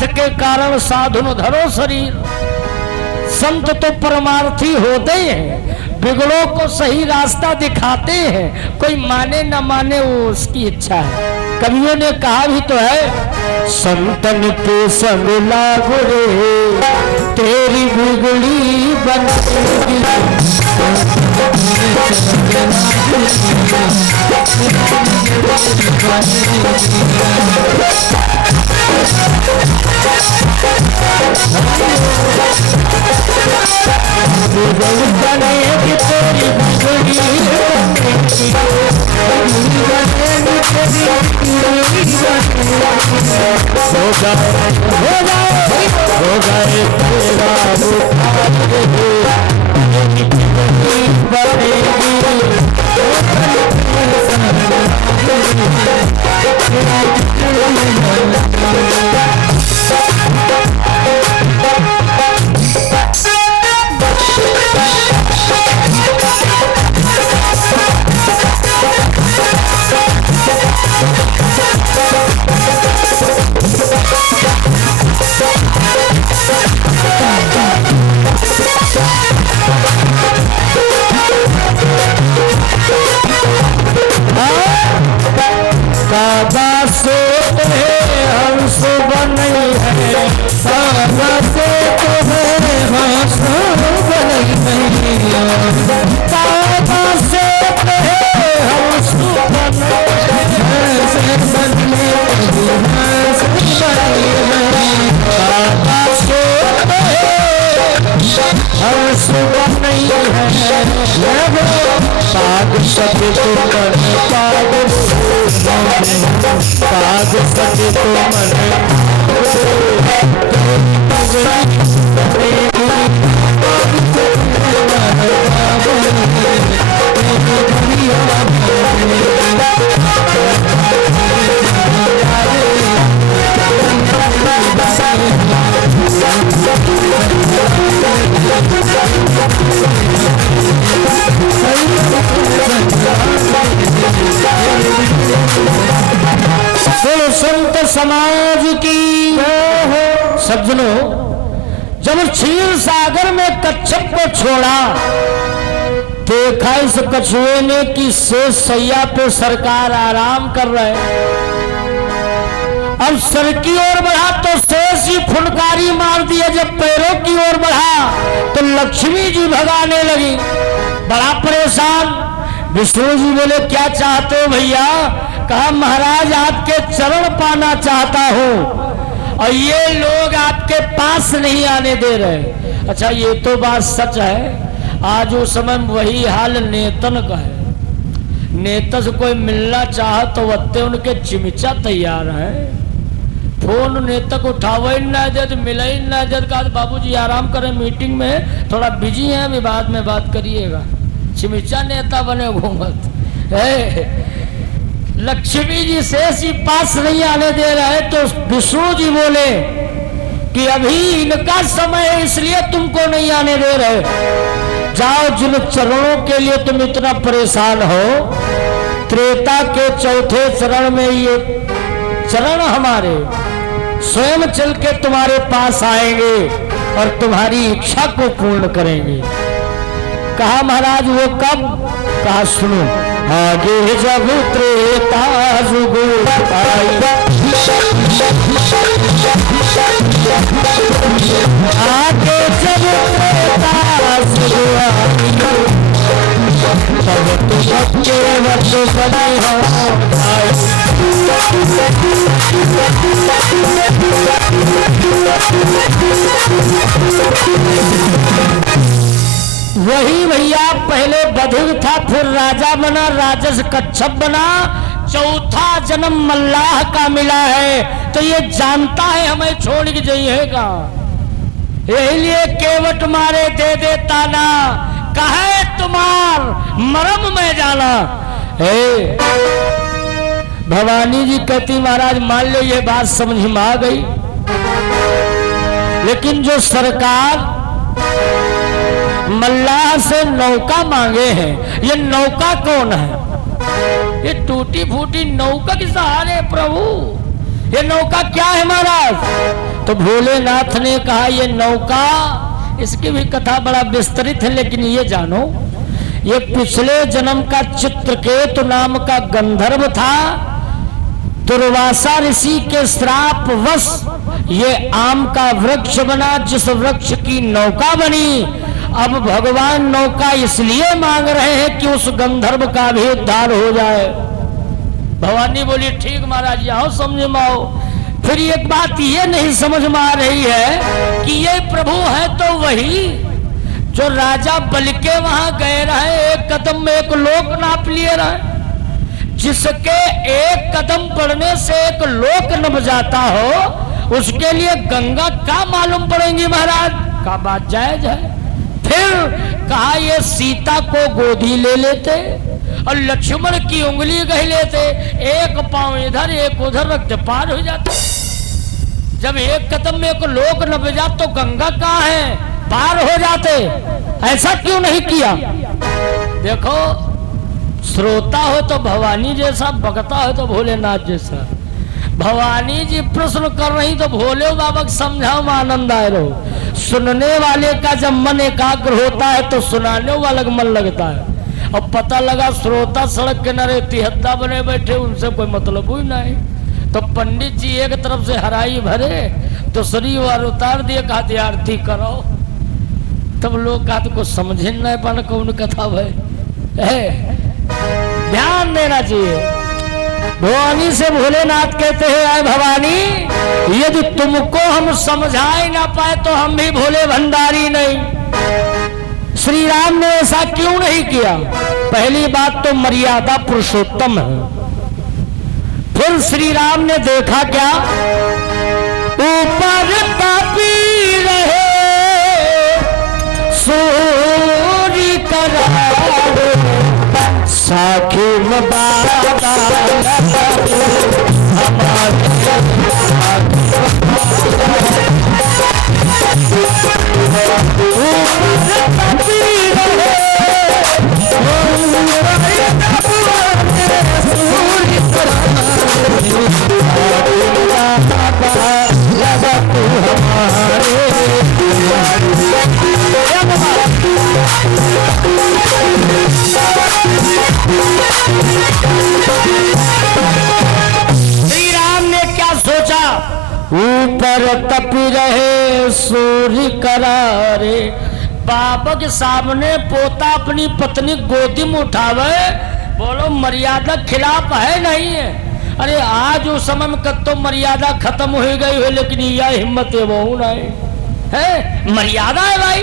स्वार्थ के कारण साधु न धरो शरीर। संत तो परमार्थी होते हैं, बिगड़ों को सही रास्ता दिखाते हैं, कोई माने न माने वो उसकी इच्छा है। कवियों ने कहा भी तो है, संतन के संग लागो रे तेरी बिगड़ी बनेगी। बनेगी तेरी हो गए तेरा संत समाज की। सज्जनों, जब क्षीर सागर में कच्छप को छोड़ा, देखा इस कछुए ने कि शेष सैया पे सरकार आराम कर रहे। अब सर की ओर बढ़ा तो शेष ही फुनकारी मार दिया। जब पैरों की ओर बढ़ा तो लक्ष्मी जी भगाने लगी। बड़ा परेशान। विष्णु जी बोले, क्या चाहते हो भैया? कहा, महाराज आपके चरण पाना चाहता हूं और ये लोग आपके पास नहीं आने दे रहे। अच्छा, ये तो बात सच है। आज उस समय वही हाल नेतन का है। नेता से कोई मिलना चाह तो वत्ते उनके चिमचा तैयार है। फोन नेतक उठावे ना जद, मिले ना जद। कहा, बाबूजी आराम करें, मीटिंग में थोड़ा बिजी हैं, अभी बाद में बात करिएगा। चिमचा नेता बने घूमत है। लक्ष्मी जी शेष जी पास नहीं आने दे रहे तो विष्णु जी बोले कि अभी इनका समय है, इसलिए तुमको नहीं आने दे रहे। जाओ, जिन चरणों के लिए तुम इतना परेशान हो, त्रेता के चौथे चरण में ये चरण हमारे स्वयं चल के तुम्हारे पास आएंगे और तुम्हारी इच्छा को पूर्ण करेंगे। कहा, महाराज वो कब? कहा, सुनो, आगे जब त्रेता जुग आई, आगे जब त्रेता जुग आई, तब तो सबके वक्त बने वही भैया पहले बधिर था, फिर राजा बना, राजस कच्छप बना, चौथा जन्म मल्लाह का मिला है। तो ये जानता है हमें छोड़ के जाइएगा, यही लिए केवट मारे दे दे ताना, कहे तुम्हार मरम में जाना। भवानी जी कहती, महाराज मान लो ये बात समझ में आ गई, लेकिन जो सरकार मल्लाह से नौका मांगे हैं, ये नौका कौन है? ये टूटी फूटी नौका के सहारे प्रभु, ये नौका क्या है महाराज? तो भोलेनाथ ने कहा ये नौका, इसकी भी कथा बड़ा विस्तृत है, लेकिन ये जानो ये पिछले जन्म का चित्रकेतु नाम का गंधर्व था। दुर्वासा ऋषि के श्राप वश ये आम का वृक्ष बना, जिस वृक्ष की नौका बनी। अब भगवान नौका इसलिए मांग रहे हैं कि उस गंधर्व का भी उद्धार हो जाए। भवानी बोली ठीक महाराज, आओ समझ में आओ। फिर एक बात ये नहीं समझ में आ रही है कि ये प्रभु है तो वही जो राजा बल के वहां गए रहे, एक कदम में एक लोक नाप लिए रहे, जिसके एक कदम पड़ने से एक लोक नप जाता हो, उसके लिए गंगा क्या मालूम पड़ेंगी महाराज? का बात जायज है। फिर कहा ये सीता को गोदी ले लेते और लक्ष्मण की उंगली कह लेते, एक पांव इधर एक उधर रखते, पार हो जाते। जब एक कदम में एक लोक नप जाते तो गंगा कहाँ है, पार हो जाते। ऐसा क्यों नहीं किया? देखो श्रोता हो तो भवानी जैसा, भगता हो तो भोलेनाथ जैसा। भवानी जी प्रश्न कर रही तो भोले बाबा समझाओ में आनंद आए रहो। सुनने वाले का जब मन एकाग्र होता है तो सुनाने वाला का मन लगता है। अब पता लगा श्रोता सड़क किनारे तिहत्ता बने बैठे, उनसे कोई मतलब ही नहीं। तो पंडित जी एक तरफ से हराई भरे, दूसरी बार उतार दिए, कहा आरती करो। तब लोग कहा तो कुछ समझे नहीं पाना कौन कथा भाई है, ध्यान देना चाहिए। भवानी से भोलेनाथ कहते हैं आए भवानी, यदि तुमको हम समझाए ना पाए तो हम भी भोले भंडारी नहीं। श्री राम ने ऐसा क्यों नहीं किया? पहली बात तो मर्यादा पुरुषोत्तम है। फिर श्री राम ने देखा क्या, ऊपर पापी रहे सूरी करार, साखी में बाबा हमारे श्री राम ने क्या सोचा, ऊपर तपी रहे सूर्य करारे। बाबा के सामने पोता अपनी पत्नी गोदी में उठावे, बोलो मर्यादा खिलाफ है नहीं है? अरे आज उस समय में कब तो मर्यादा खत्म हो गई है, लेकिन यह हिम्मत है वो नहीं है, मर्यादा है भाई।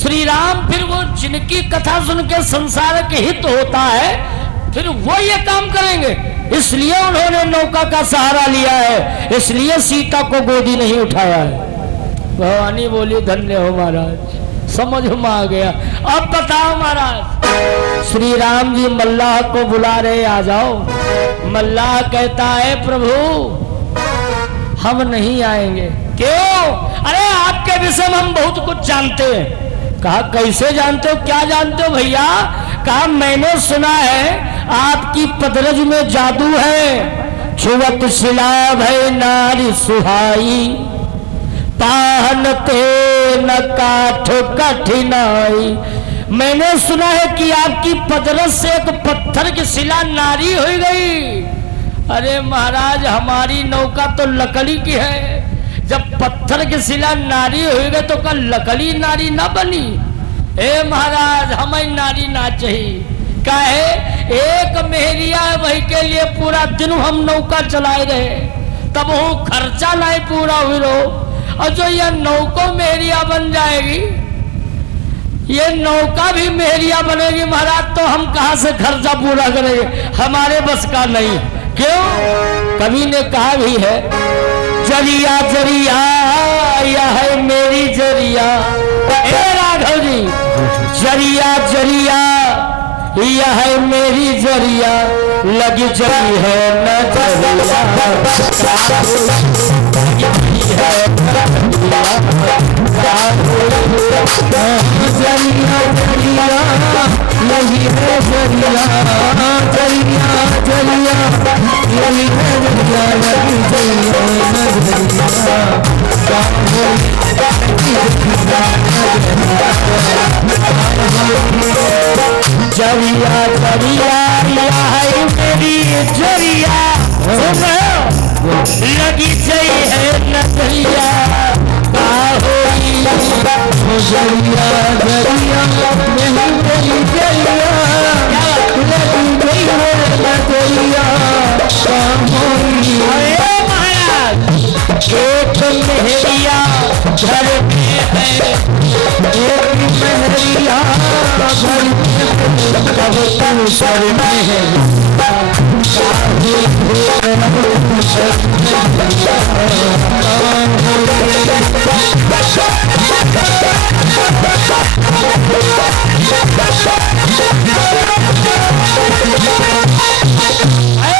श्री राम फिर वो जिनकी कथा सुन के संसार के हित होता है, फिर वो ये काम करेंगे, इसलिए उन्होंने नौका का सहारा लिया है, इसलिए सीता को गोदी नहीं उठाया है। भवानी बोली धन्य हो महाराज, समझ में आ गया। अब बताओ महाराज, श्री राम जी मल्लाह को बुला रहे, आ जाओ। मल्लाह कहता है प्रभु हम नहीं आएंगे। क्यों? अरे आपके विषय में हम बहुत कुछ जानते हैं। कहा कैसे जानते हो, क्या जानते हो भैया? कहा मैंने सुना है आपकी पदरज में जादू है, छुवत सिलाब है नारी सुहाई, पाहनते न काठ कठिनाई। मैंने सुना है कि आपकी पदरज से एक पत्थर की शिला नारी हो गई। अरे महाराज हमारी नौका तो लकड़ी की है, जब पत्थर की शिला नारी हो गई तो कल लकड़ी नारी ना बनी? ए महाराज हमें नारी ना चाहिए। काहे? एक मेहरिया वही के लिए पूरा दिन हम नौका चलाए रहे, तब वो खर्चा नहीं पूरा हुई रो। और जो ये नौको मेहरिया बन जाएगी, ये नौका भी मेहरिया बनेगी महाराज, तो हम कहाँ से खर्चा पूरा करेंगे? हमारे बस का नहीं। क्यों? कवि ने कहा भी है, जरिया जरिया यह है मेरी जरिया। ए राघव जी, जरिया जरिया यह है मेरी जरिया, लगी जरी है न जरिया, जरिया जरिया लगी है जरिया, जरिया जरिया लगी है जरिया, लगी जरिया न जरिया। जरिया जरिया या है मेरी जरिया लगी जई है नजरिया का होई जरिया जरिया मेरी जरिया लगी जई है नजरिया का होई। अरे महाराज एक मेहरिया घर में है एक मेहरिया घर में तब तू सर में है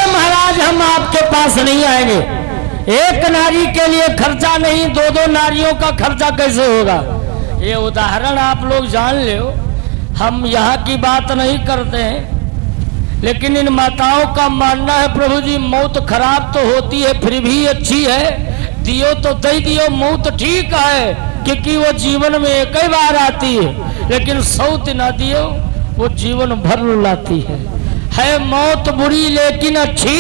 महाराज हम आपके पास नहीं आएंगे। एक नारी के लिए खर्चा नहीं, दो दो नारियों का खर्चा कैसे होगा? ये उदाहरण आप लोग जान लो। हम यहाँ की बात नहीं करते हैं, लेकिन इन माताओं का मानना है प्रभु जी मौत खराब तो होती है फिर भी अच्छी है, दियो तो दे दियो, मौत ठीक है क्योंकि वो जीवन में एक ही बार आती है, लेकिन सौत ना दियो वो जीवन भर रुलाती है मौत बुरी लेकिन अच्छी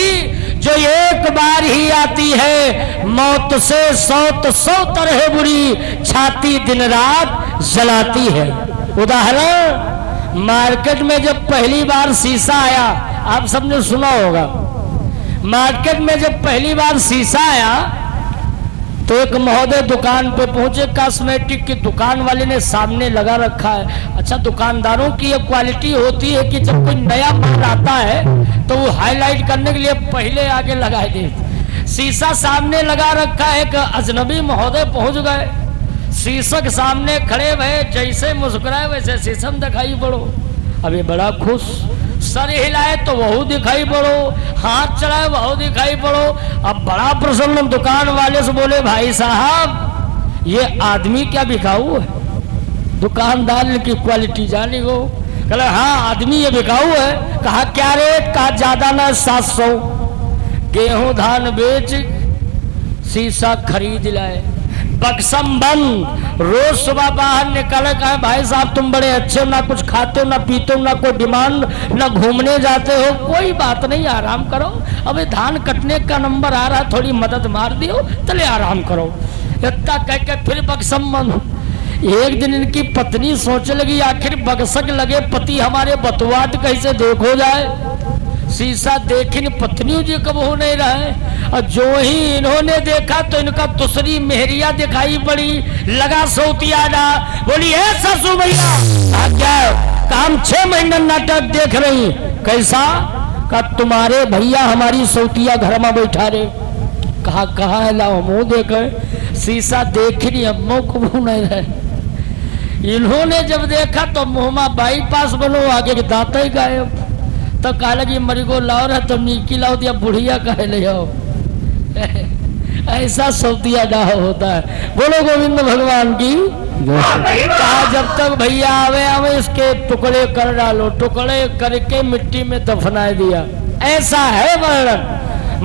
जो एक बार ही आती है। मौत से सौत सौ तरह बुरी छाती दिन रात जलाती है। उदाहरण मार्केट में जब पहली बार शीशा आया, आप सबने सुना होगा, मार्केट में जब पहली बार शीशा आया तो एक महोदय दुकान पे पहुंचे, कॉस्मेटिक की दुकान वाले ने सामने लगा रखा है। अच्छा, दुकानदारों की ये क्वालिटी होती है कि जब कोई नया माल आता है तो वो हाईलाइट करने के लिए पहले आगे लगा देते। शीशा सामने लगा रखा है, एक अजनबी महोदय पहुंच गए, शीशा के सामने खड़े भये, जैसे मुस्कुराए वैसे शीशा में दिखाई पड़ो। अभी बड़ा खुश, सर हिलाए तो वह दिखाई पड़ो, हाथ चलाए वह दिखाई पड़ो। अब बड़ा प्रसन्न दुकान वाले से बोले, भाई साहब ये आदमी क्या बिकाऊ है? दुकानदार की क्वालिटी जानी हो? कहले हाँ आदमी ये बिकाऊ है। कहा क्या रेट? कहा ज्यादा ना 700। गेहूं धान बेच शीशा खरीद लाए, बक्सम बंद। रोज सुबह बाहर निकले, कहे भाई साहब तुम बड़े अच्छे हो, ना कुछ खाते हो ना पीते हो, ना कोई डिमांड, ना घूमने जाते हो, कोई बात नहीं, आराम करो। अबे धान कटने का नंबर आ रहा, थोड़ी मदद मार दियो, चले आराम करो। इतना कह के फिर बक्सम बंद। एक दिन इनकी पत्नी सोचने लगी आखिर बक्सक लगे पति हमारे बतवाद कैसे देखो जाए। शीशा देखी पत्नी जी कब हो नहीं रहे, और जो ही इन्होंने देखा तो इनका दूसरी मेहरिया दिखाई पड़ी। लगा सौतिया ना, बोली है ससु भैया क्या काम 6 महीने नाटक देख रही? कैसा? का तुम्हारे भैया हमारी सौतिया घर में बैठा रे। कहा कहा है? लाओ मुंह देख। शीशा देख नहीं, अब मुंह को नहीं रहे। इन्होंने जब देखा तो मुंह में बाईपास बनो, आगे के दांत ही गायब। तो कहा लगी मरी को लाओ रहा तो नीकी लाओ दिया, बुढ़िया कहे ले आओ। ऐसा सौतिया डाह होता है। बोलो गोविंद भगवान की। कहा जब तक भैया आवे आवे इसके टुकड़े कर डालो, टुकड़े करके मिट्टी में दफना दिया। ऐसा है वर्णन।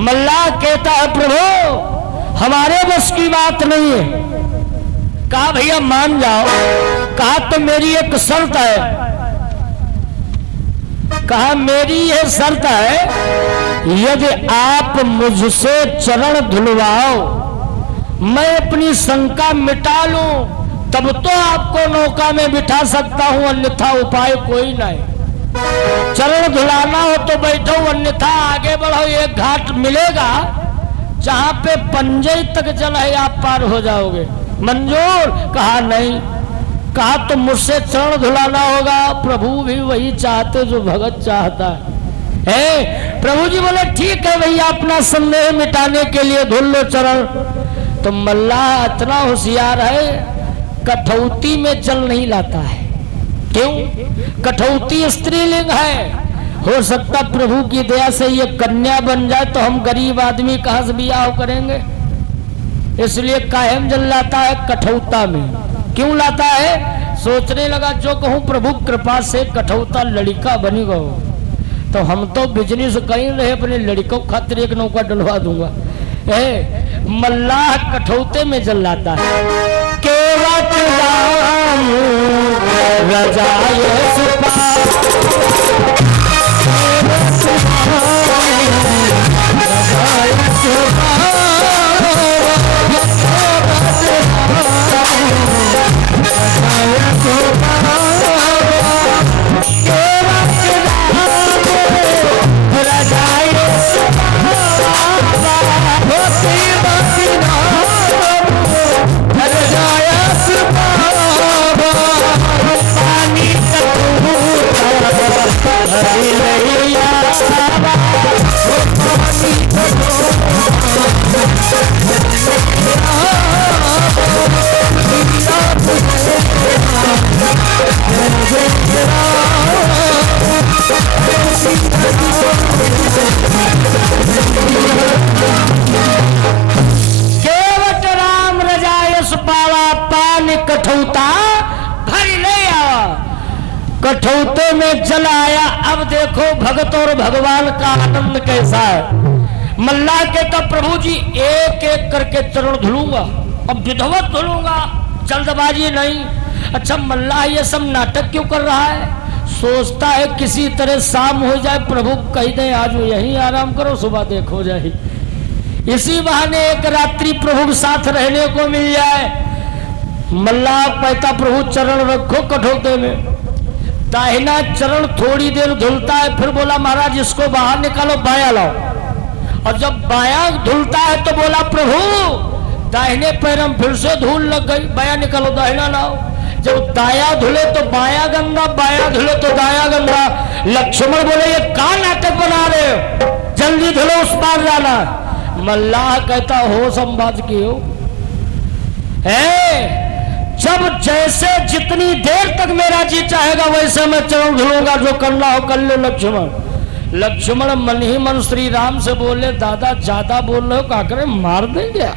मल्लाह कहता है प्रभु हमारे बस की बात नहीं है। कहा भैया मान जाओ। कहा तो मेरी एक शर्त है। कहा मेरी यह शर्त है यदि आप मुझसे चरण धुलवाओ, मैं अपनी शंका मिटा लूं, तब तो आपको नौका में बिठा सकता हूं, अन्यथा उपाय कोई नहीं। चरण धुलाना हो तो बैठो, अन्यथा आगे बढ़ो। एक घाट मिलेगा जहां पे पंजे तक जल है, आप पार हो जाओगे। मंजूर? कहा नहीं। कहा तो मुझसे चरण धुलाना होगा। प्रभु भी वही चाहते जो भगत चाहता है। प्रभु जी बोले ठीक है भैया, अपना संदेह मिटाने के लिए धुल लो चरण। तो मल्लाह इतना होशियार है, कठौती में जल नहीं लाता है। क्यों? कठौती स्त्रीलिंग है। हो सकता प्रभु की दया से ये कन्या बन जाए तो हम गरीब आदमी कहां से बियाह करेंगे, इसलिए कायम जल लाता है कठौता में। क्यों लाता है? सोचने लगा जो कहूं प्रभु कृपा से कठौता लड़का बनी गो, तो हम तो बिजनेस कहीं रहे, अपने लड़कों खातिर एक नौका डलवा दूंगा। मल्लाह कठौते में जल लाता है। केवट रजायस केवट राम रजायस पावा पान कठौता भर ले आवा। कठौते में जल आया। अब देखो भगत और भगवान का आनंद कैसा है। मल्लाह कहता प्रभु जी एक एक करके चरण धुलूंगा, अब विधवत धुलूंगा, जल्दबाजी नहीं। अच्छा मल्लाह ये सब नाटक क्यों कर रहा है? सोचता है किसी तरह शाम हो जाए, प्रभु कह दे आज यहीं आराम करो, सुबह देखो जाए, इसी बहाने एक रात्रि प्रभु के साथ रहने को मिल जाए। मल्लाह कहता प्रभु चरण रखो कठौते में। दाहिना चरण थोड़ी देर धुलता है, फिर बोला महाराज इसको बाहर निकालो, बाया लाओ। और जब बाया धुलता है तो बोला प्रभु दाहिने पैर में फिर से धूल लग गई, बाया निकालो, दाहिना लाओ। जब दाया धुले तो बाया गंदा, बाया धुले तो दाया गंदा। लक्ष्मण बोले ये क्या नाटक बना रहे हो, जल्दी धुलो, उस पार जाना। मल्लाह कहता हो संवाद की हो है, जब जैसे जितनी देर तक मेरा जी चाहेगा वैसे मैं चरण धुलूंगा, जो करना हो कर लो लक्ष्मण। लक्ष्मण मन ही मन श्री राम से बोले दादा ज्यादा बोल रहे हो, क्या करें मार देंगे।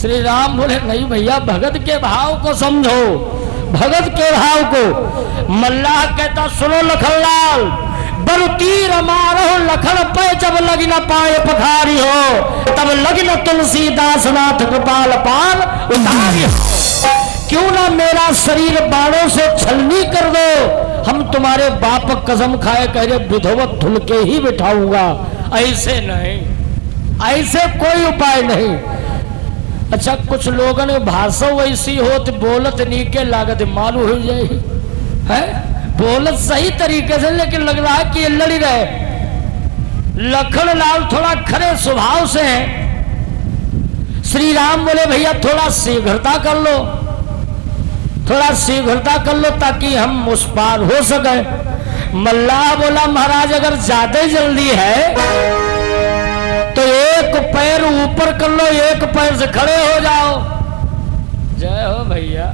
श्री राम बोले नहीं भैया भगत के भाव को समझो, भगत के भाव को। मल्लाह कहता सुनो लखनलाल, बरु तीर मारो लखन पे, जब लगी न पाए पखारी हो, तब लगी न तुलसीदास नाथ कृपाल पाल उतारी हो। क्यों ना मेरा शरीर बाणों से छलनी कर दो, हम तुम्हारे बाप कसम खाए कह रहे विधवत धुल के ही बिठाऊंगा, ऐसे नहीं, ऐसे कोई उपाय नहीं। अच्छा कुछ लोगों ने भाषा वैसी हो तो बोलत नीके लागत मालूम हो जाए है, बोलत सही तरीके से लेकिन लग रहा है कि ये लड़ी रहे। लखन लाल थोड़ा खरे स्वभाव से है। श्री राम बोले भैया थोड़ा शीघ्रता कर लो, थोड़ा शीघ्रता कर लो ताकि हम उस पार हो सके। मल्लाह बोला महाराज अगर ज्यादा जल्दी है तो एक पैर ऊपर कर लो, एक पैर से खड़े हो जाओ। जय हो भैया।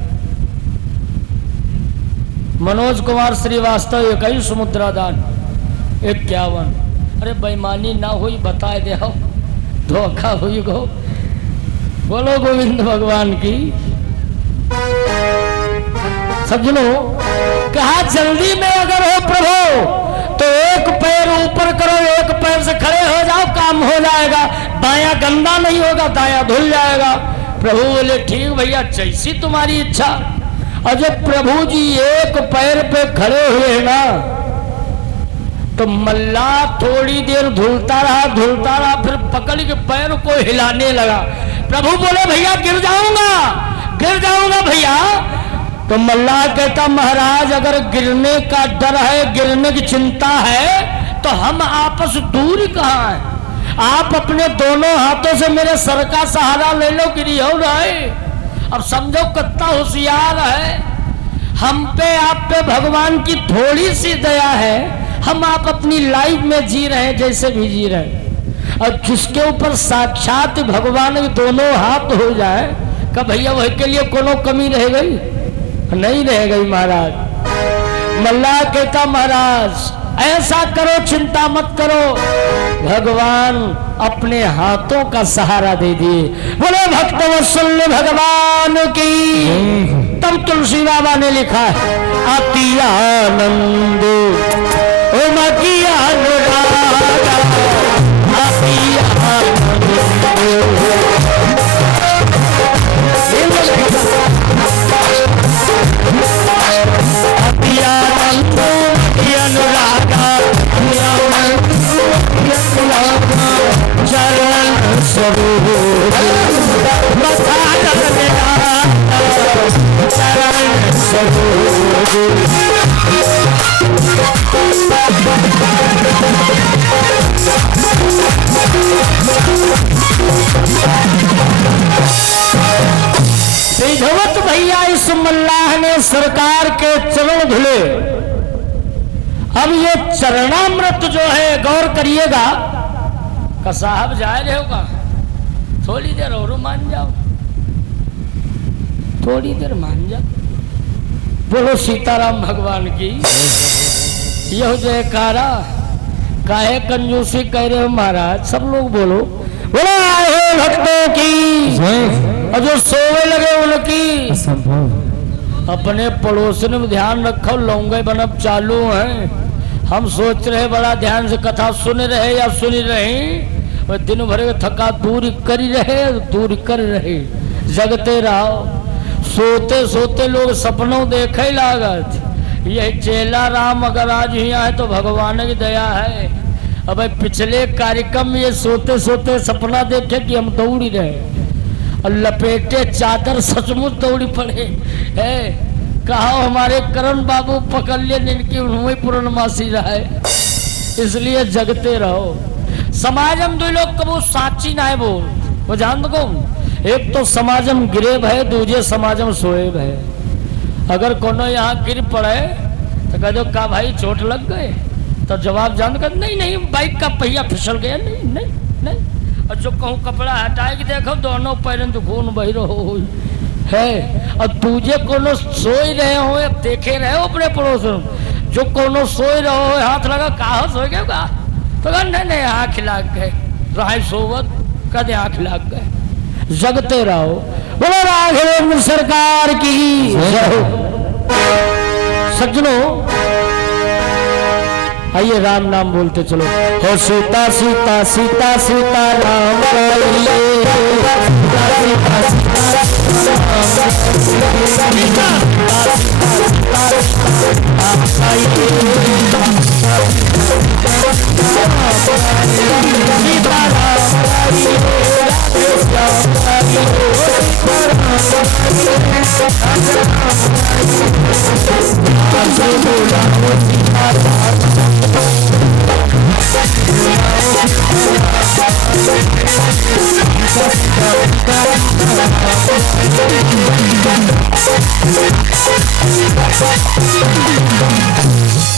मनोज कुमार श्रीवास्तव 21 मुद्रादान 51। अरे बेईमानी ना हुई बताए दे, धोखा हुई गो। बोलो गोविंद भगवान की। समझ लो कहा जल्दी में अगर हो प्रभु तो एक पैर ऊपर करो, एक पैर से खड़े हो जाओ, काम हो जाएगा। बाया गंदा नहीं होगा, दाया धुल जाएगा। प्रभु बोले ठीक भैया जैसी तुम्हारी इच्छा। और जब प्रभु जी एक पैर पे खड़े हुए ना तो मल्लाह थोड़ी देर धुलता रहा, फिर पकड़ के पैर को हिलाने लगा। प्रभु बोले भैया गिर जाऊंगा भैया। तो मल्लाह कहता महाराज अगर गिरने का डर है, गिरने की चिंता है तो हम आपस दूर कहाँ है। आप अपने दोनों हाथों से मेरे सर का सहारा ले लो, गिरी हो रहे। अब समझो कितना होशियार है। हम पे आप पे भगवान की थोड़ी सी दया है, हम आप अपनी लाइफ में जी रहे हैं जैसे भी जी रहे हैं। और जिसके ऊपर साक्षात भगवान के दोनों हाथ हो जाए का भैया वही के लिए कोनो कमी रह गई नहीं, रह गई महाराज। मल्लाह कहता महाराज ऐसा करो, चिंता मत करो, भगवान अपने हाथों का सहारा दे दिए। बोले भक्त वत्सल भगवान की। तब तुलसी बाबा ने लिखा है अति आनंद उमकी अनुरागा, अति आनंद। की। विधवत भैया इस मल्लाह ने सरकार के चरण धुले। अब ये चरणामृत जो है गौर करिएगा का साहब जाए रहे होगा, थोड़ी देर और मान जाओ, थोड़ी देर मान जाओ। बोलो सीताराम भगवान की। यह जयकारा काहे कंजूसी कह रहे हो महाराज, सब लोग बोलो बोलो आए भक्तों की और जो सोवे लगे उनकी। अपने पड़ोसन में ध्यान रखो, लौंगे बनब चालू हैं। हम सोच रहे बड़ा ध्यान से कथा सुन रहे या सुनी रहे, और दिन भर थका दूर कर रहे। जगते रहो, सोते सोते लोग सपनों देखे लागत। यह चेला राम अगर आज यहाँ है तो भगवान की दया है। अब पिछले कार्यक्रम में ये सोते सोते सपना देखे कि हम दौड़ी रहे और लपेटे चादर सचमुच दौड़ी पड़े है। कहा हमारे करण बाबू पकड़ लिए, इनकी उन्होंने पूर्णमासी रहा है। इसलिए जगते रहो। समाजम दो लोग कबू साची ना है बोल वो जान दो। एक तो समाजम गिरेब है, दूजे समाजम सोएब है। अगर कोनो यहाँ गिर पड़े तो कह दो का भाई चोट लग गए, तो जवाब जान कर नहीं नहीं बाइक का पहिया फिसल गया, नहीं नहीं नहीं। और जो कहूँ कपड़ा हटाए कि देखो दोनों पैरों तो खून बह रहो है। और तुझे कोनो सोई रहे हो, देखे रहे हो अपने पड़ोस में, जो कोनो सोई रहो हाथ लगा कहा सोए गए का, तो कहा नहीं नहीं आँख लाग गए, राय सोवत कदे आँख लाग गए। जगते रहो। बोलो राघवेंद्र सरकार की जय। सज्जनों आइए राम नाम बोलते चलो। हो सीता सीता सीता सीता राम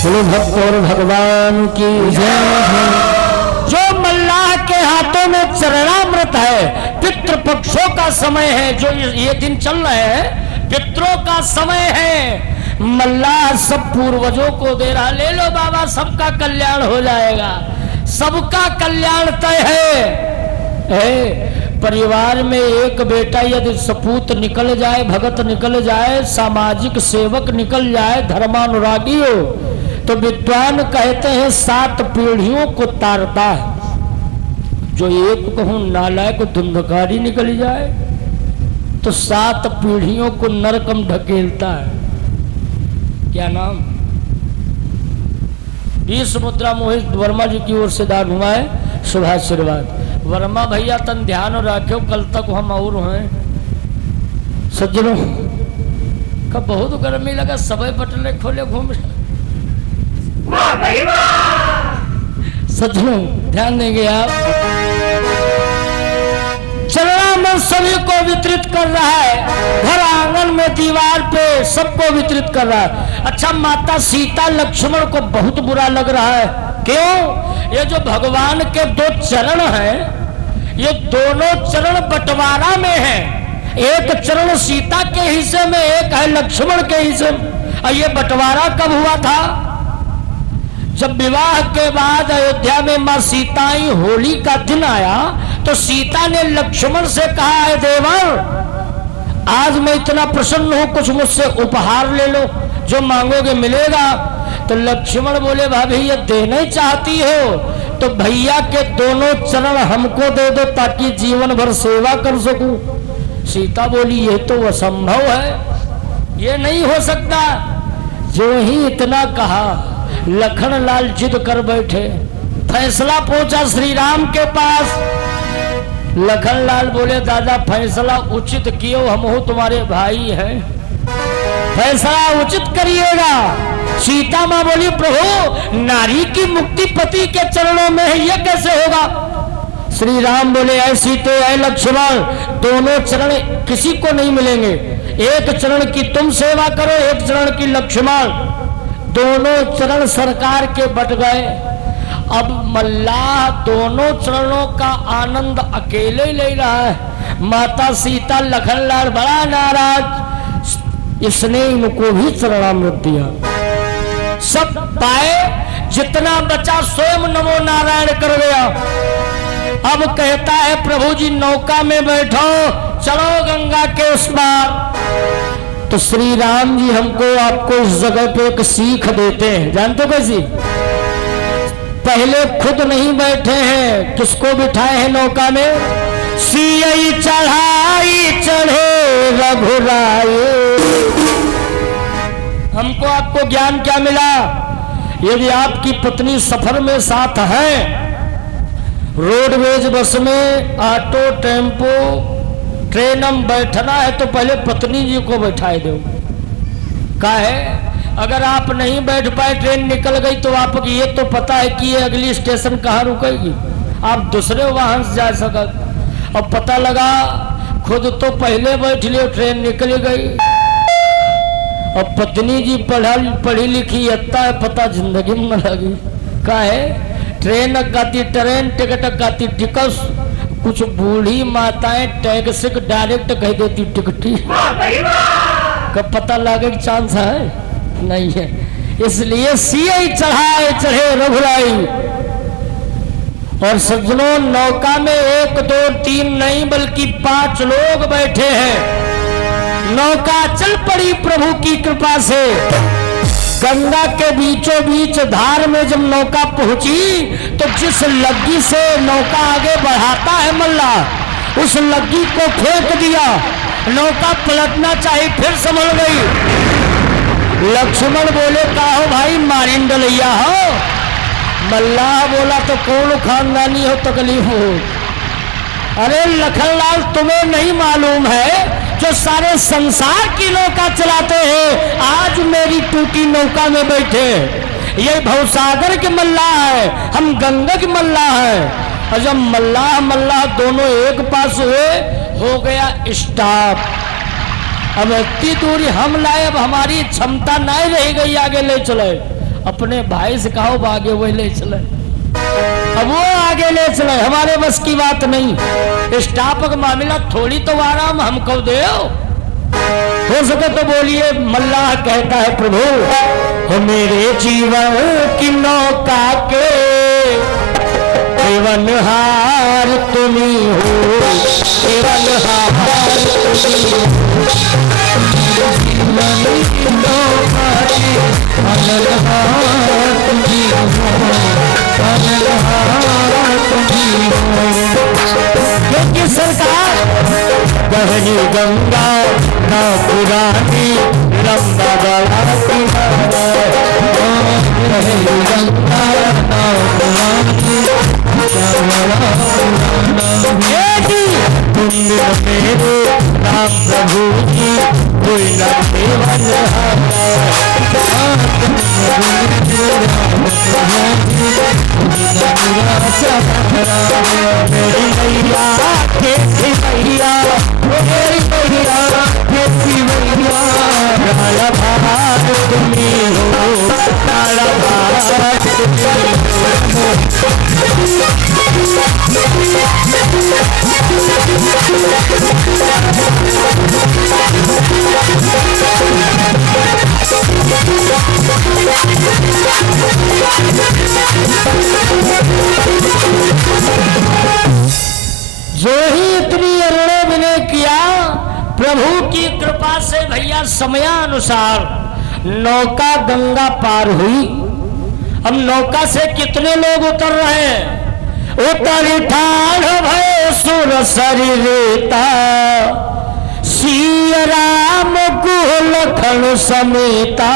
बोलो भक्त और भगवान की जय। जो मल्लाह के हाथों में चरणामृत है, पितृपक्षों का समय है, जो ये दिन चल रहे हैं पितरों का समय है। मल्लाह सब पूर्वजों को दे रहा, ले लो बाबा सबका कल्याण हो जाएगा, सबका कल्याण तय है। परिवार में एक बेटा यदि सपूत निकल जाए, भगत निकल जाए, सामाजिक सेवक निकल जाए, धर्मानुरागी हो, तो विद्वान कहते हैं 7 पीढ़ियों को तारता है। जो एक कहूं नालायक धुंधकारी निकल जाए तो 7 पीढ़ियों को नरकम ढकेलता है। क्या नाम? 20 मुद्रा मोहित वर्मा जी की ओर से दान हुआ है, शुभाशीर्वाद। वर्मा भैया तन ध्यान रखो, कल तक हम और हैं। सज्जनों कब बहुत गर्मी लगा, सबे पटले खोले घूम रहे। सज्जनों ध्यान देंगे आप, चरणामृत सभी को वितरित कर रहा है, घर आंगन में दीवार पे सबको वितरित कर रहा है। अच्छा माता सीता लक्ष्मण को बहुत बुरा लग रहा है। क्यों? ये जो भगवान के 2 चरण हैं, ये दोनों चरण बंटवारा में हैं। एक चरण सीता के हिस्से में, एक है लक्ष्मण के हिस्से में। और ये बंटवारा कब हुआ था? जब विवाह के बाद अयोध्या में मां सीता आई, होली का दिन आया तो सीता ने लक्ष्मण से कहा है देवर आज मैं इतना प्रसन्न हूं, कुछ मुझसे उपहार ले लो, जो मांगोगे मिलेगा। तो लक्ष्मण बोले भाभी ये देना ही चाहती हो तो भैया के दोनों चरण हमको दे दो ताकि जीवन भर सेवा कर सकूं। सीता बोली ये तो असंभव है, ये नहीं हो सकता। जो ही इतना कहा लखन लाल जिद कर बैठे, फैसला पहुंचा श्री राम के पास। लखन लाल बोले दादा फैसला उचित किए, हम हो तुम्हारे भाई हैं, फैसला उचित करिएगा। सीता मां बोली प्रभु नारी की मुक्ति पति के चरणों में है, यह कैसे होगा? श्री राम बोले ऐसी तो है लक्ष्मण, दोनों चरण किसी को नहीं मिलेंगे। एक चरण की तुम सेवा करो, एक चरण की लक्ष्मण। दोनों चरण सरकार के बट गए। अब मल्लाह दोनों चरणों का आनंद अकेले ही ले रहा है। माता सीता लखन लाल बड़ा नाराज, इसने इनको भी चरणामृत दिया। सब पाए, जितना बचा स्वयं नमो नारायण कर गया। अब कहता है प्रभु जी नौका में बैठो, चलो गंगा के उस पार। तो श्री राम जी हमको आपको इस जगह पे एक सीख देते हैं, जानते हो कैसी? पहले खुद नहीं बैठे हैं, किसको बिठाए हैं नौका में? सियई चढ़ाई चढ़े रघुराई। हमको आपको ज्ञान क्या मिला? यदि आपकी पत्नी सफर में साथ है, रोडवेज बस में, ऑटो, टेम्पो, ट्रेन में बैठना है तो पहले पत्नी जी को बैठाए दो। का है अगर आप नहीं बैठ पाए, ट्रेन निकल गई तो आपको ये तो पता है कि ये अगली स्टेशन कहाँ रुकेगी, आप दूसरे वाहन से जा सकते। अब पता लगा खुद तो पहले बैठ लियो, ट्रेन निकल गई। अब पत्नी जी पढ़ी लिखी इतना है पता जिंदगी में लगी। का है ट्रेन काती ट्रेन, टिकट काती टिकस। कुछ बूढ़ी माताएं टैक्सी डायरेक्ट कह देती टिकटी, कब पता लगे चांस है नहीं है। इसलिए सियई चढ़ाए चढ़े रघुराई। और सज्जनों नौका में 1 2 3 नहीं बल्कि 5 लोग बैठे हैं। नौका चल पड़ी प्रभु की कृपा से। गंगा के बीचों बीच धार में जब नौका पहुंची तो जिस लग्गी से नौका आगे बढ़ाता है मल्ला, उस लग्गी को फेंक दिया। नौका पलटना चाहिए, फिर संभल गई। लक्ष्मण बोले कहो भाई मारिन डलैया हो? मल्लाह बोला तो कौन खानदानी हो तकलीफ हो। अरे लखनलाल तुम्हें नहीं मालूम है जो सारे संसार की नौका चलाते हैं, आज मेरी टूटी नौका में बैठे। ये भवसागर के मल्लाह है, हम गंगा के मल्लाह है। और जब मल्लाह दोनों एक पास हुए, हो गया स्टॉप। अब इतनी दूरी हम लाए, अब हमारी क्षमता नहीं रह गई आगे ले चले। अपने भाई से कहो आगे वही ले चले, अब वो आगे ले चले, हमारे बस की बात नहीं। स्टाफ का मामला थोड़ी तो आराम हमको दे, हो सके तो बोलिए। मल्लाह कहता है प्रभु हो मेरे जीवन की नौका के जीवनहार तुम्ही हो, जीवनहार तुम्ही हो। क्योंकि सरकार गहरी गंगा ना पुरानी लंबा बड़ा किनारा, गहरी गंगा ना पुरानी मेरे राम प्रभु जी कोई न मेरी मैया खेती मैया, मेरी मैया खेती मैया, काला भार तुम्ही हो, काला भार तुम्ही जो ही इतनी अरुणों ने किया, प्रभु की कृपा से भैया समयानुसार नौका गंगा पार हुई। अब नौका से कितने लोग उतर रहे हैं? उतरी ठाड़ भय सुर सरिता, सिया राम गुह लखन समेता।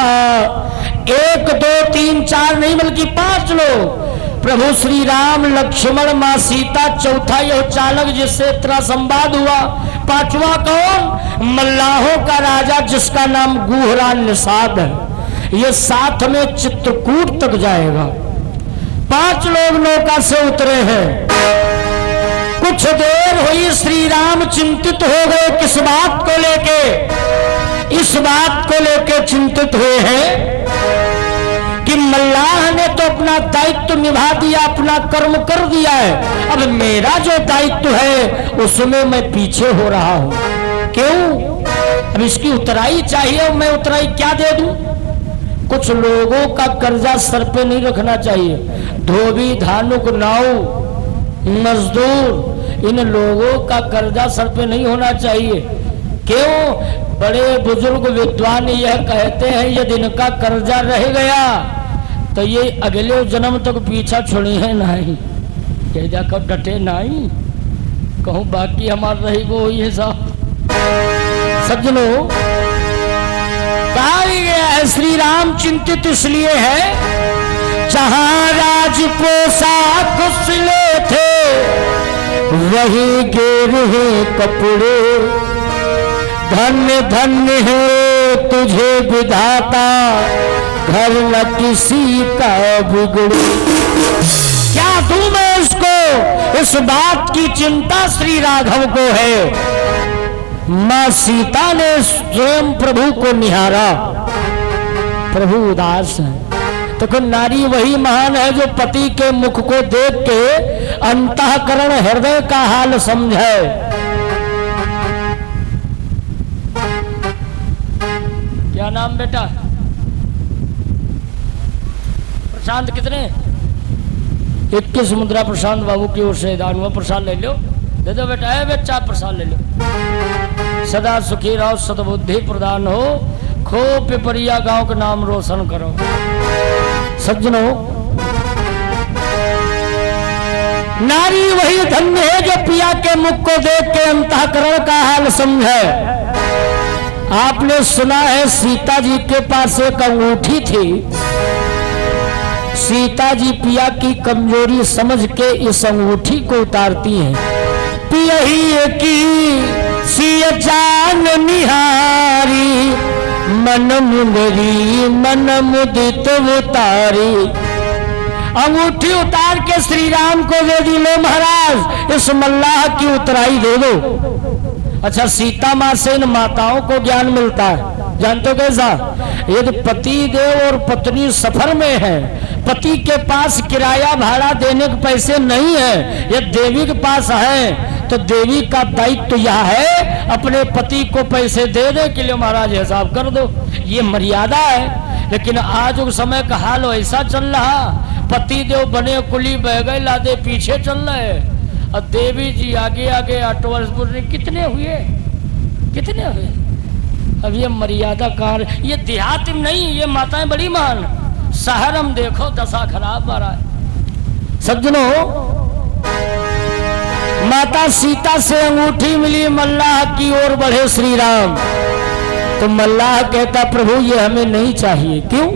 1 2 3 4 नहीं बल्कि 5 लोग, प्रभु श्री राम, लक्ष्मण, मां सीता, चौथा यह चालक जिससे इतना संवाद हुआ। 5वां कौन? मल्लाहों का राजा जिसका नाम गुहरा निषाद है, ये साथ में चित्रकूट तक जाएगा। 5 लोग नौका से उतरे हैं। कुछ देर हुई, श्री राम चिंतित हो गए। किस बात को लेके? इस बात को लेके चिंतित हुए हैं कि मल्लाह ने तो अपना दायित्व निभा दिया, अपना कर्म कर दिया है, अब मेरा जो दायित्व है उसमें मैं पीछे हो रहा हूं। क्यों? अब इसकी उतराई चाहिए, मैं उतराई क्या दे दूं? कुछ लोगों का कर्जा सर पे नहीं रखना चाहिए। धोबी, धानुक, नाऊ, मजदूर, इन लोगों का कर्जा सर पे नहीं होना चाहिए। क्यों? बड़े बुजुर्ग विद्वान यह कहते हैं यदि इनका कर्जा रह गया तो ये अगले जन्म तक पीछा छोड़ी है नहीं, कब डटे नहीं कहूँ बाकी हमार रही वो ये साहब। सज्जनों, कहा गया है श्री राम चिंतित इसलिए है जहां राजपोसा खुसले थे वही गिर है कपड़े, धन्य धन्य है तुझे विधाता घर न किसी का बिगड़े। क्या दूं मैं इसको? इस बात की चिंता श्री राघव को है। मां सीता ने स्वयं प्रभु को निहारा, प्रभु उदास है। तो नारी वही महान है जो पति के मुख को देख के अंतःकरण हृदय का हाल समझे। क्या नाम बेटा? प्रशांत कितने? 21 मुद्रा प्रशांत बाबू की ओर से दान हुआ। प्रसाद ले लो, दे दो बेटा। है बच्चा, प्रसाद ले लो। सदा सुखी रहो, सद्बुद्धि प्रदान हो, खो पिपरिया गांव का नाम रोशन करो। सज्जनों, नारी वही धन्य है जो पिया के मुख को देख के अंतःकरण का हाल समझे। आपने सुना है सीता जी के पास एक अंगूठी थी। सीता जी पिया की कमजोरी समझ के इस अंगूठी को उतारती हैं। पियही की सिय जान निहारी, मन मुंदरी मन मुदित उतारी। अंगूठी उतार के श्री राम को दे दी, लो महाराज इस मल्लाह की उतराई दे दो। अच्छा, सीता माँ से इन माताओं को ज्ञान मिलता है, जानते हो कैसा? यदि पति देव और पत्नी सफर में है, पति के पास किराया भाड़ा देने के पैसे नहीं है, यदि देवी के पास है तो देवी का दायित्व तो यह है अपने पति को पैसे दे दे के लिए महाराज हिसाब कर दो, ये मर्यादा है। लेकिन आज उस समय का हाल ऐसा चल रहा, पति देव बने कुली बह गए लादे पीछे चल रहे, और देवी जी आगे आगे 8 वर्ष पूरे कितने हुए? अब ये मर्यादा कार, ये देहात में नहीं, ये माताएं बड़ी महान। शहर हम देखो दशा खराब आ रहा है। सज्जनों, माता सीता से अंगूठी मिली, मल्लाह की ओर बढ़े श्री राम। तो मल्लाह कहता प्रभु ये हमें नहीं चाहिए। क्यों?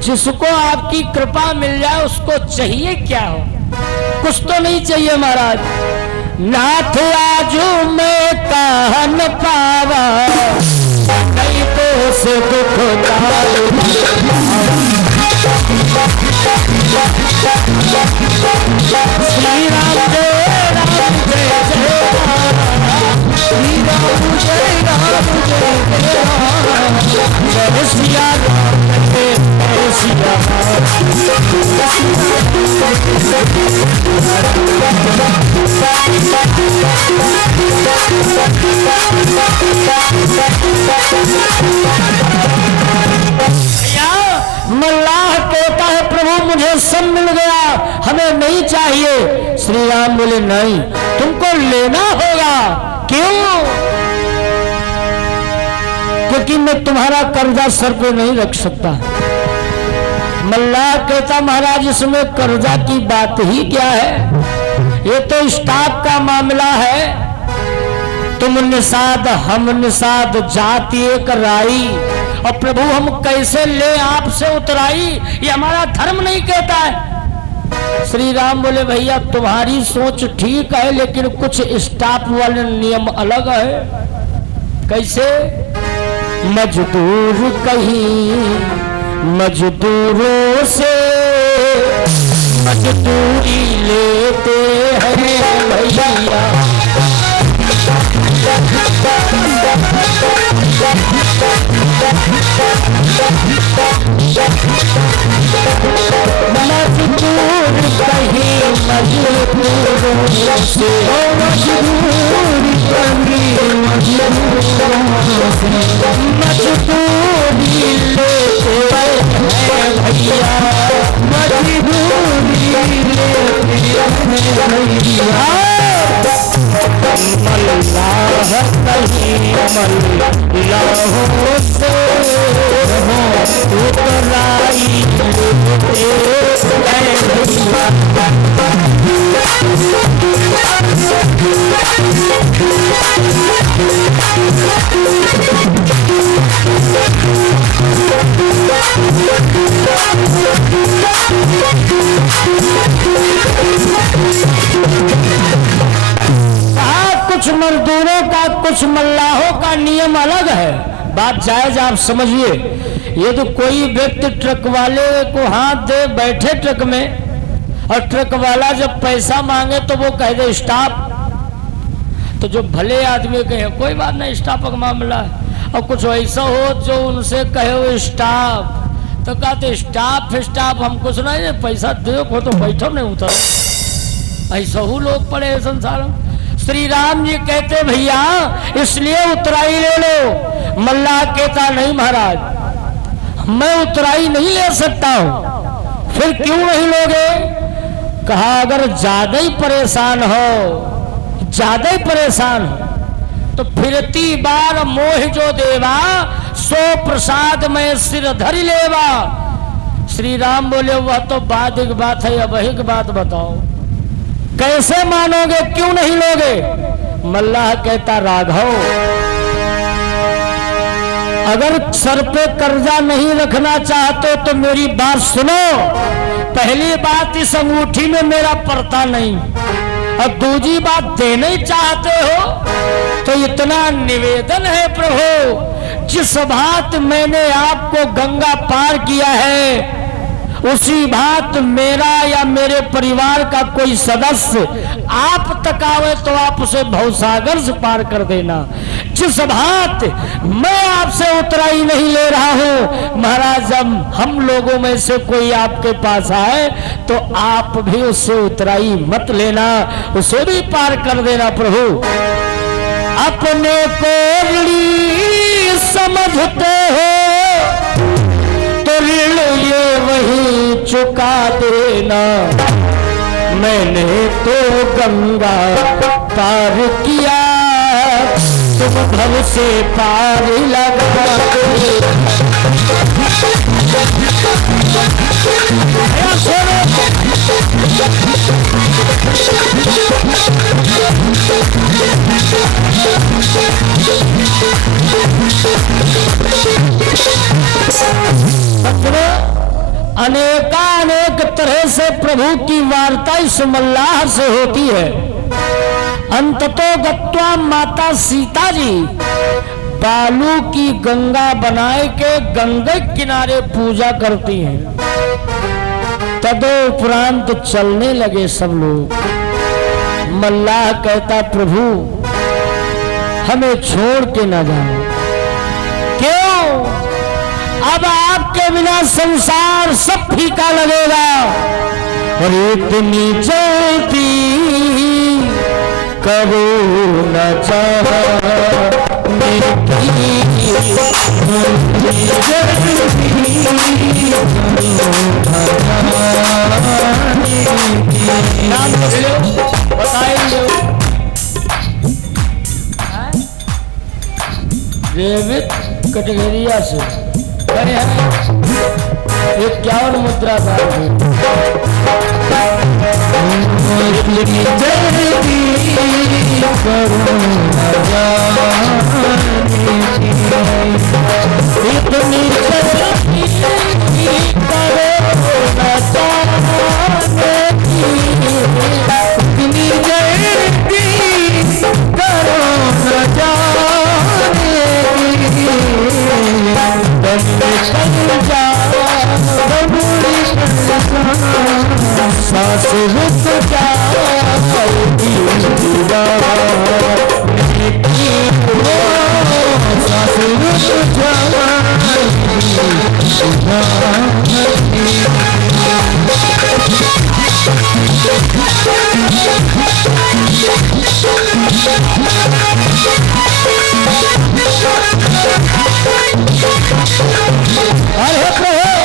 जिसको आपकी कृपा मिल जाए उसको चाहिए क्या हो? कुछ तो नहीं चाहिए महाराज। नाथ आजू मैं कहा न पावा, नहीं तो से दुख श्री राम जय राम जय जय राम, श्री राम जय राम जय राम, जय सिया राम जय सिया मल्लाह कहता है प्रभु मुझे सब मिल गया, हमें नहीं चाहिए। श्री राम बोले नहीं, तुमको लेना होगा। क्यों? क्योंकि मैं तुम्हारा कर्जा सर पे नहीं रख सकता। मल्लाह कहता महाराज इसमें कर्जा की बात ही क्या है, ये तो स्टाफ का मामला है। तुम निषाद हम निषाद जाति एक राई, और प्रभु हम कैसे ले आपसे उतराई, ये हमारा धर्म नहीं कहता है। श्री राम बोले भैया तुम्हारी सोच ठीक है, लेकिन कुछ स्टाफ वाले नियम अलग है। कैसे? मजदूर कहीं मजदूरों से मजदूरी लेते हैं भैया। मजदूर कहीं मजदूरों से मजदूरी कहीं मजदूरों से मजदूरी लेते हैं भैया। मजदूरी लेते हैं भैया। मल्लाह कहीं मल्लाहों से उतराई कुछ मजदूरों का कुछ मल्लाहों का नियम अलग है। बात जायज आप समझिए। ये तो कोई व्यक्ति ट्रक वाले को हाथ दे बैठे ट्रक में और ट्रक वाला जब पैसा मांगे तो वो कह दे स्टॉप, तो जो भले आदमी कहे कोई बात नहीं स्टॉप का मामला है, और कुछ ऐसा हो जो उनसे कहे वो स्टॉप तो कहते स्टॉप स्टॉप हम कुछ नहीं, पैसा देखो तो बैठो नहीं उतर। ऐसा ही लोग पड़े संसार में। श्री राम जी कहते भैया इसलिए उतराई ले लो। मल्लाह कहता नहीं महाराज मैं उतराई नहीं ले सकता हूं। फिर क्यों नहीं लोगे? कहा अगर ज्यादा ही परेशान हो तो फिरती बार मोह जो देवा सो प्रसाद में सिर धरि लेवा। श्री राम बोले वह तो बाद की बात है, अब वही की बात बताओ कैसे मानोगे, क्यों नहीं लोगे? मल्लाह कहता राघव अगर सर पे कर्जा नहीं रखना चाहते तो मेरी बात सुनो। पहली बात इस अंगूठी में मेरा पड़ता नहीं, और दूसरी बात देना ही चाहते हो तो इतना निवेदन है प्रभु, जिस बात मैंने आपको गंगा पार किया है उसी बात मेरा या मेरे परिवार का कोई सदस्य आप तक आवे तो आप उसे भवसागर से पार कर देना। जिस बात मैं आपसे उतराई नहीं ले रहा हूं महाराज, जब हम लोगों में से कोई आपके पास आए तो आप भी उससे उतराई मत लेना, उसे भी पार कर देना। प्रभु अपने को ऋणी समझते हो तो ऋण ये वही चुका देना। मैंने तो गंगा पार किया तुम भव से पार लगा अनेकानेक तरह से प्रभु की वार्ता इस मल्लाह से होती है। अंततो गत्वा माता सीता जी बालू की गंगा बनाए के गंगे किनारे पूजा करती हैं। तदोपरांत चलने लगे सब लोग। मल्लाह कहता प्रभु हमें छोड़ के ना जाओ। क्यों? अब आपके बिना संसार सब फीका लगेगा और इतनी जल्दी करो न रेवित कटघरिया से 51 मुद्रा था। इतनी जल्दी करो न जाने की, इतनी जल्दी करो न जाने की, इतनी जल्दी करो न जाने की। अरे प्रभु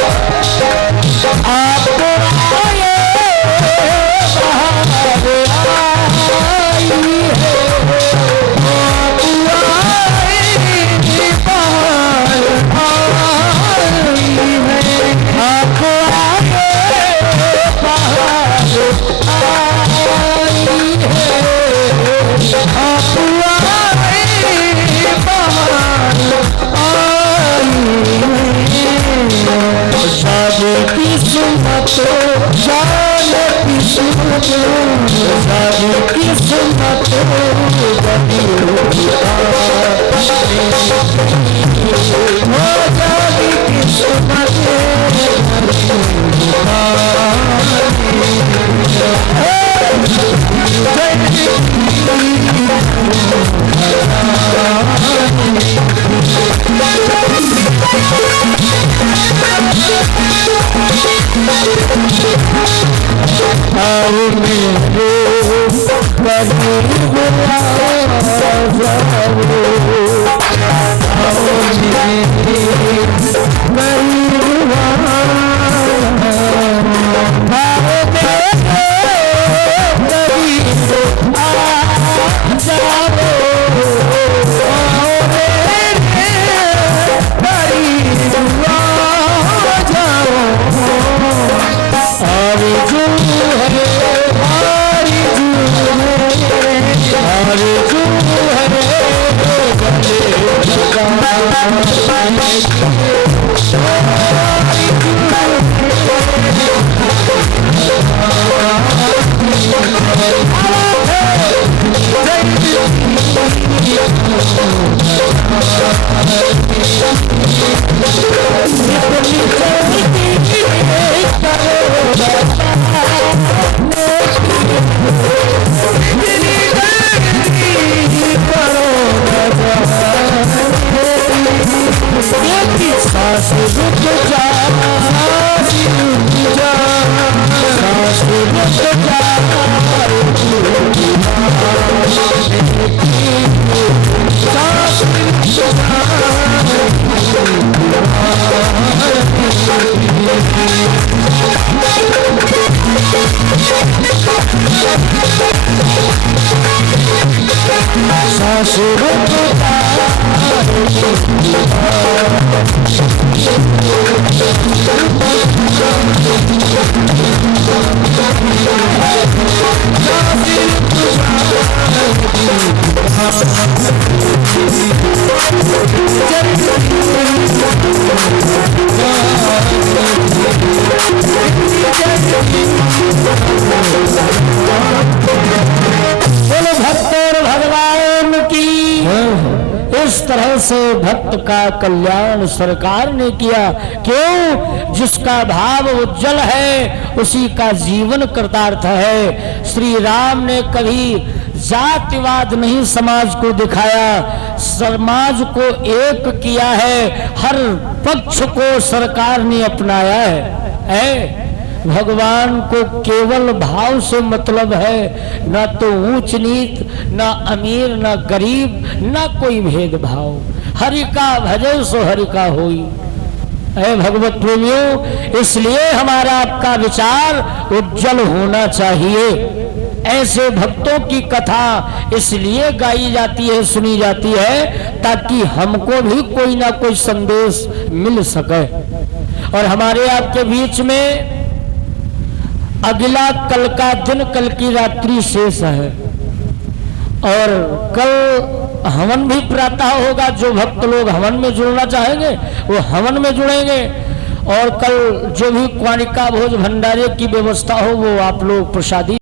आपको आए बोलो भक्त और भगवान की। इस तरह से भक्त का कल्याण सरकार ने किया। क्यों? जिसका भाव उज्जवल है उसी का जीवन कृतार्थ है। श्री राम ने कभी जातिवाद नहीं समाज को दिखाया, समाज को एक किया है, हर पक्ष को सरकार ने अपनाया है। भगवान को केवल भाव से मतलब है, ना तो ऊंच नीच, ना अमीर, ना गरीब, ना कोई भेदभाव। हरि का भजे सो हरि का होई। ऐ भगवत प्रेमियों, इसलिए हमारा आपका विचार उज्जवल होना चाहिए। ऐसे भक्तों की कथा इसलिए गाई जाती है, सुनी जाती है, ताकि हमको भी कोई ना कोई संदेश मिल सके। और हमारे आपके बीच में अगला कल का दिन, कल की रात्रि शेष है और कल हवन भी प्रातः होगा। जो भक्त लोग हवन में जुड़ना चाहेंगे वो हवन में जुड़ेंगे और कल जो भी क्वानिका भोज भंडारे की व्यवस्था हो वो आप लोग प्रसादी